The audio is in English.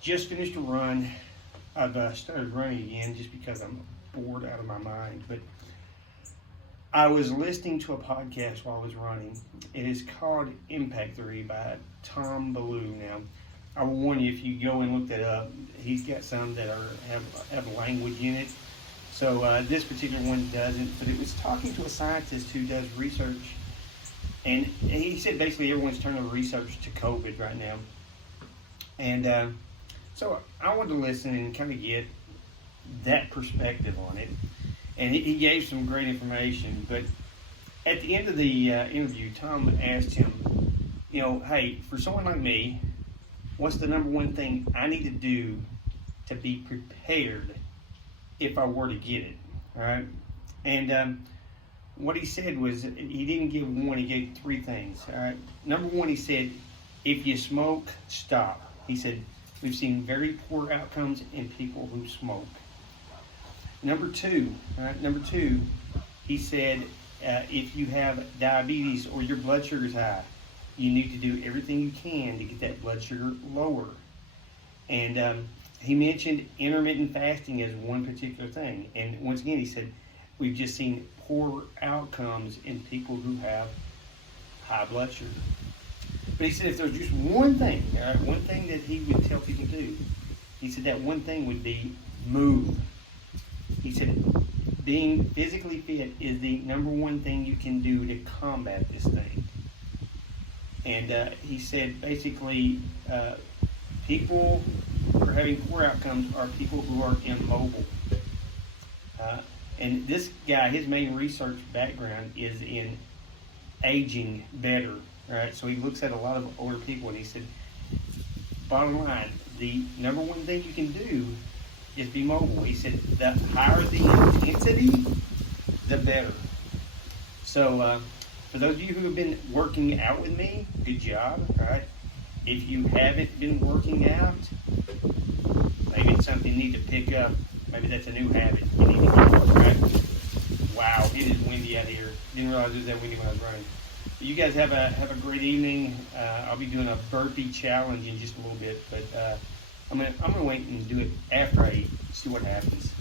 Just finished a run. I've started running again just because I'm bored out of my mind. But I was listening to a podcast while I was running. It is called Impact Theory by Tom Ballou. Now, I will warn you, if you go and look that up, he's got some that have language in it. So this particular one doesn't. But it was talking to a scientist who does research. And he said basically everyone's turning their research to COVID right now. And so I wanted to listen and kind of get that perspective on it. And he gave some great information. But at the end of the interview, Tom asked him, hey, for someone like me, what's the number one thing I need to do to be prepared if I were to get it? All right. And what he said was, he didn't give one, he gave three things. All right. Number one, he said, if you smoke, stop. He said, we've seen very poor outcomes in people who smoke. Number two, he said, if you have diabetes or your blood sugar is high, you need to do everything you can to get that blood sugar lower. And he mentioned intermittent fasting as one particular thing. And once again, he said, we've just seen poor outcomes in people who have high blood sugar. But he said if there's just one thing, one thing that he would tell people to do, he said that one thing would be move. He said being physically fit is the number one thing you can do to combat this thing. And he said basically people who are having poor outcomes are people who are immobile. And this guy, his main research background is in aging better. Right? So he looks at a lot of older people and he said, bottom line, the number one thing you can do is be mobile. He said the higher the intensity, the better. So for those of you who have been working out with me, good job. Right? If you haven't been working out, maybe it's something you need to pick up. Maybe that's a new habit you need to get. Right? Wow, it is windy out here. Didn't realize it was that windy when I was running. You guys have a great evening. I'll be doing a burpee challenge in just a little bit, but I'm gonna wait and do it after I eat, see what happens.